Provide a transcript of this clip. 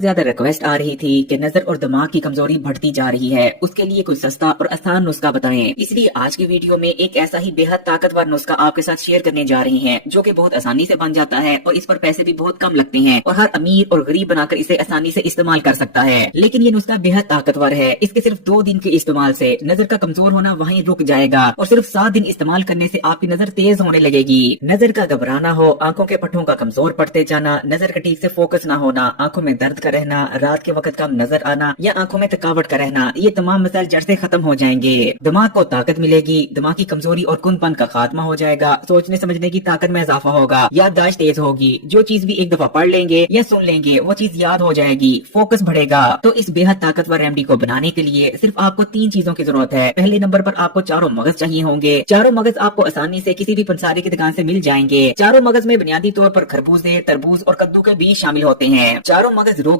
ज्यादा रिक्वेस्ट आ रही थी कि नजर और दिमाग की कमजोरी बढ़ती जा रही है, उसके लिए कोई सस्ता और आसान नुस्खा बताएं। इसलिए आज की वीडियो में एक ऐसा ही बेहद ताकतवर नुस्खा आपके साथ शेयर करने जा रही हैं, जो कि बहुत आसानी से बन जाता है और इस पर पैसे भी बहुत कम लगते हैं और हर अमीर और गरीब बनाकर इसे आसानी से इस्तेमाल कर सकता है। लेकिन ये नुस्खा बेहद ताकतवर है। इसके सिर्फ 2 दिन के इस्तेमाल से नजर का कमजोर होना वहीं रुक जाएगा और सिर्फ 7 दिन इस्तेमाल करने से आपकी नजर तेज होने लगेगी। नजर का घबराना हो, आंखों के पट्टों का कमजोर पड़ते जाना, नजर का ठीक से फोकस न होना, आंखों में दर्द का रहना, रात के वक्त कम नजर आना या आंखों में थकावट का रहना, ये तमाम मसाइल जड़ से खत्म हो जाएंगे। दिमाग को ताकत मिलेगी, दिमागी कमजोरी और कुंदपन का खात्मा हो जाएगा, सोचने समझने की ताकत में इजाफा होगा, याददाश्त तेज होगी, जो चीज भी एक दफा पढ़ लेंगे या सुन लेंगे वो चीज याद हो जाएगी, फोकस बढ़ेगा। तो इस बेहद ताकतवर रेमेडी को बनाने के लिए सिर्फ आपको 3 चीजों की जरूरत है। पहले नंबर पर आपको चारों मगज चाहिए होंगे। चारों मगज आपको आसानी से किसी भी पंसारी की दुकान से मिल जाएंगे। चारों मगज में बुनियादी तौर पर खरबूजे, तरबूज और कद्दू के बीज शामिल होते हैं। चारों मगज रो